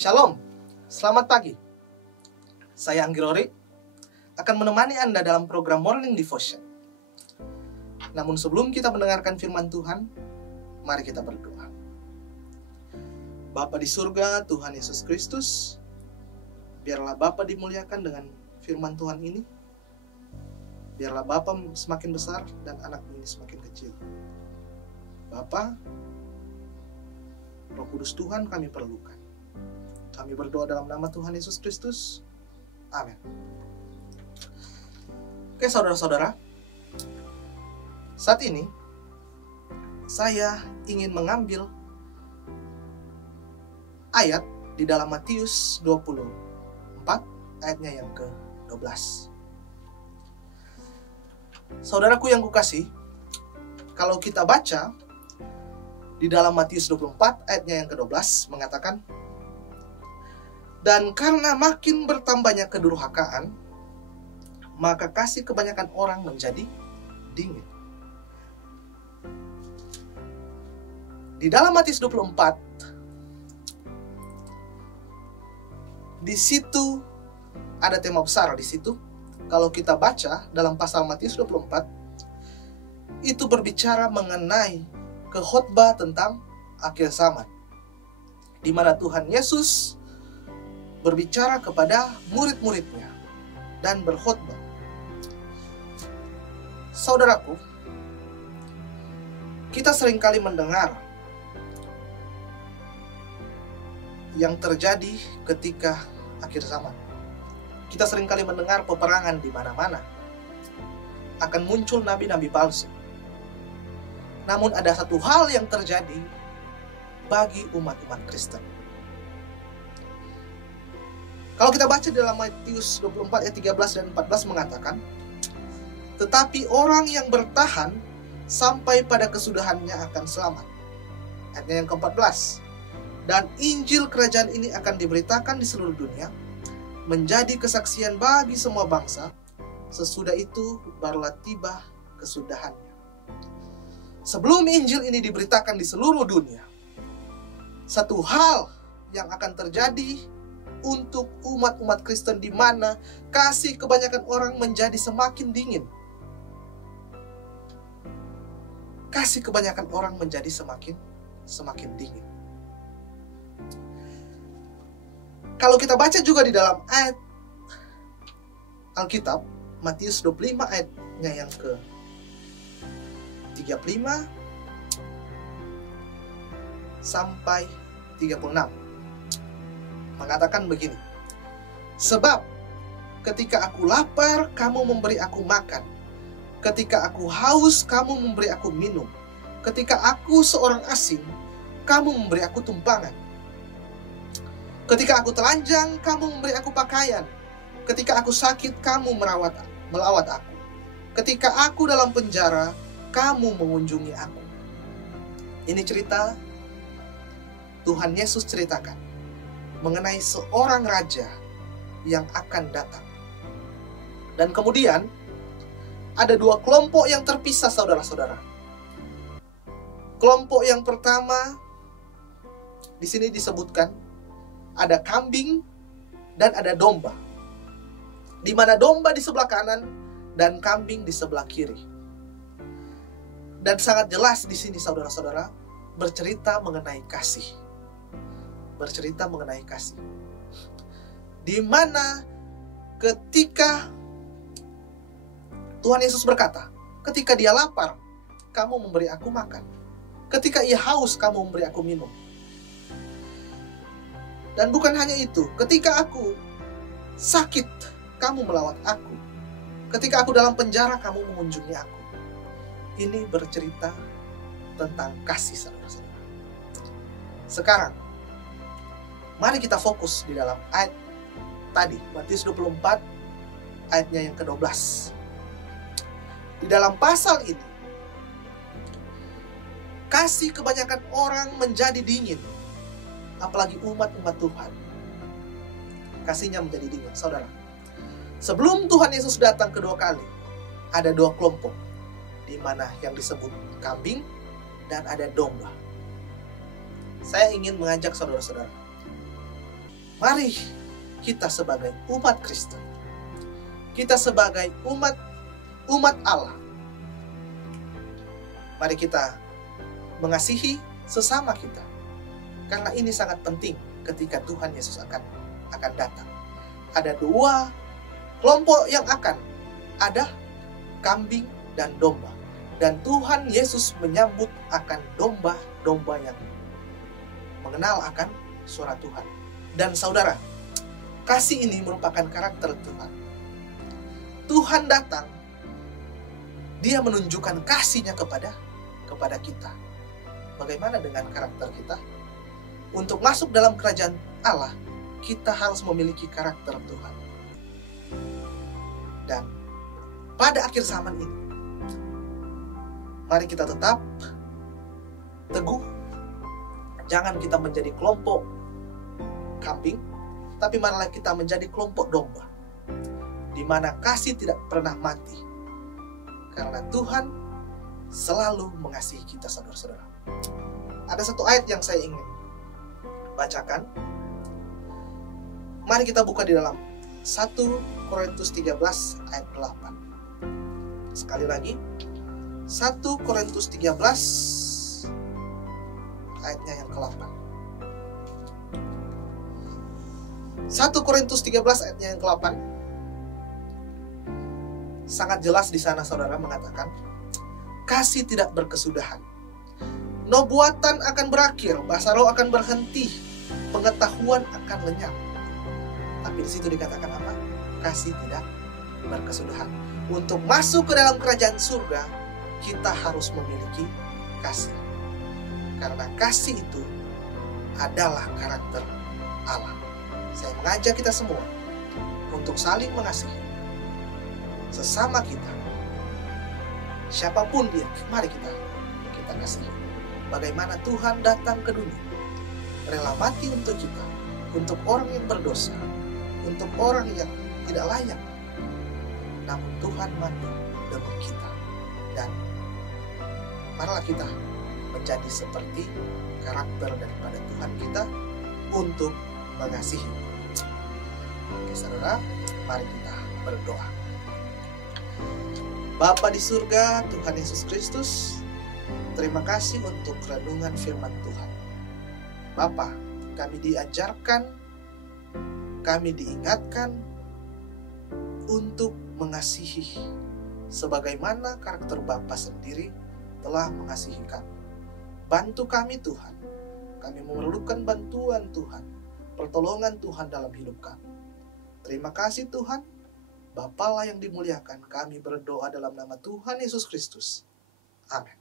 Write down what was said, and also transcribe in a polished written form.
Shalom, selamat pagi. Saya Anggi Rory akan menemani Anda dalam program Morning Devotion. Namun sebelum kita mendengarkan firman Tuhan, mari kita berdoa. Bapa di surga, Tuhan Yesus Kristus, biarlah Bapa dimuliakan dengan firman Tuhan ini. Biarlah Bapa semakin besar dan anakmu ini semakin kecil. Bapa, Roh Kudus Tuhan kami perlukan. Kami berdoa dalam nama Tuhan Yesus Kristus. Amin. Oke saudara-saudara, saat ini saya ingin mengambil ayat di dalam Matius 24 ayatnya yang ke-12. Saudaraku yang kukasih, kalau kita baca di dalam Matius 24 ayatnya yang ke-12 mengatakan, dan karena makin bertambahnya kedurhakaan, maka kasih kebanyakan orang menjadi dingin. Di dalam Matius 24, di situ ada tema besar di situ. Kalau kita baca dalam pasal Matius 24, itu berbicara mengenai khotbah tentang akhir zaman, di mana Tuhan Yesus berbicara kepada murid-muridnya dan berkhotbah. Saudaraku, kita seringkali mendengar yang terjadi ketika akhir zaman. Kita seringkali mendengar peperangan di mana-mana. Akan muncul nabi-nabi palsu. Namun ada satu hal yang terjadi bagi umat-umat Kristen. Kalau kita baca dalam Matius 24 ayat 13 dan 14 mengatakan, tetapi orang yang bertahan sampai pada kesudahannya akan selamat. Ayatnya yang ke-14. Dan Injil kerajaan ini akan diberitakan di seluruh dunia, menjadi kesaksian bagi semua bangsa, sesudah itu barulah tiba kesudahannya. Sebelum Injil ini diberitakan di seluruh dunia, satu hal yang akan terjadi untuk umat-umat Kristen di mana kasih kebanyakan orang menjadi semakin dingin. Kasih kebanyakan orang menjadi semakin dingin. Kalau kita baca juga di dalam ayat Alkitab, Matius 25 ayatnya yang ke-35 sampai 36. Mengatakan begini, sebab ketika aku lapar, kamu memberi aku makan. Ketika aku haus, kamu memberi aku minum. Ketika aku seorang asing, kamu memberi aku tumpangan. Ketika aku telanjang, kamu memberi aku pakaian. Ketika aku sakit, kamu melawat aku. Ketika aku dalam penjara, kamu mengunjungi aku. Ini cerita Tuhan Yesus ceritakan mengenai seorang raja yang akan datang. Dan kemudian ada dua kelompok yang terpisah, saudara-saudara. Kelompok yang pertama di sini disebutkan ada kambing dan ada domba. Di mana domba di sebelah kanan dan kambing di sebelah kiri. Dan sangat jelas di sini, saudara-saudara, bercerita mengenai kasih. Bercerita mengenai kasih. Di mana ketika Tuhan Yesus berkata, ketika dia lapar, kamu memberi aku makan. Ketika ia haus, kamu memberi aku minum. Dan bukan hanya itu, ketika aku sakit, kamu melawat aku. Ketika aku dalam penjara, kamu mengunjungi aku. Ini bercerita tentang kasih, saudara-saudara. Sekarang, mari kita fokus di dalam ayat tadi, Matius 24, ayatnya yang ke-12. Di dalam pasal ini, kasih kebanyakan orang menjadi dingin. Apalagi umat-umat Tuhan. Kasihnya menjadi dingin, saudara. Sebelum Tuhan Yesus datang kedua kali, ada dua kelompok. Di mana yang disebut kambing dan ada domba. Saya ingin mengajak saudara-saudara, Mari kita sebagai umat Kristen, kita sebagai umat Allah, mari kita mengasihi sesama kita. Karena ini sangat penting ketika Tuhan Yesus akan datang. Ada dua kelompok yang akan ada, kambing dan domba. Dan Tuhan Yesus menyambut akan domba-domba yang mengenal akan suara Tuhan. Dan saudara, kasih ini merupakan karakter Tuhan. Tuhan datang, Dia menunjukkan kasih-Nya kepada kita. Bagaimana dengan karakter kita? Untuk masuk dalam kerajaan Allah, kita harus memiliki karakter Tuhan. Dan pada akhir zaman ini, mari kita tetap teguh. Jangan kita menjadi kelompok kambing, tapi marilah kita menjadi kelompok domba, di mana kasih tidak pernah mati. Karena Tuhan selalu mengasihi kita, saudara-saudara. Ada satu ayat yang saya ingin bacakan. Mari kita buka di dalam 1 Korintus 13 ayat 8. Sekali lagi, 1 Korintus 13 ayatnya yang ke-8. 1 Korintus 13 ayatnya yang ke-8. Sangat jelas di sana saudara mengatakan, kasih tidak berkesudahan. Nubuatan akan berakhir, bahasa roh akan berhenti, pengetahuan akan lenyap. Tapi di situ dikatakan apa? Kasih tidak berkesudahan. Untuk masuk ke dalam kerajaan surga, kita harus memiliki kasih. Karena kasih itu adalah karakter Allah. Saya mengajak kita semua untuk saling mengasihi sesama kita. Siapapun dia, mari kita kasihi. Bagaimana Tuhan datang ke dunia, rela mati untuk kita, untuk orang yang berdosa, untuk orang yang tidak layak. Namun Tuhan mati demi kita. Dan marilah kita menjadi seperti karakter daripada Tuhan kita untuk mengasihi. Oke saudara, mari kita berdoa. Bapa di surga, Tuhan Yesus Kristus, terima kasih untuk renungan firman Tuhan. Bapa, kami diajarkan, kami diingatkan untuk mengasihi sebagaimana karakter Bapa sendiri telah mengasihi kami. Bantu kami Tuhan, kami memerlukan bantuan Tuhan, pertolongan Tuhan dalam hidup kami. Terima kasih Tuhan, Bapa lah yang dimuliakan. Kami berdoa dalam nama Tuhan Yesus Kristus. Amin.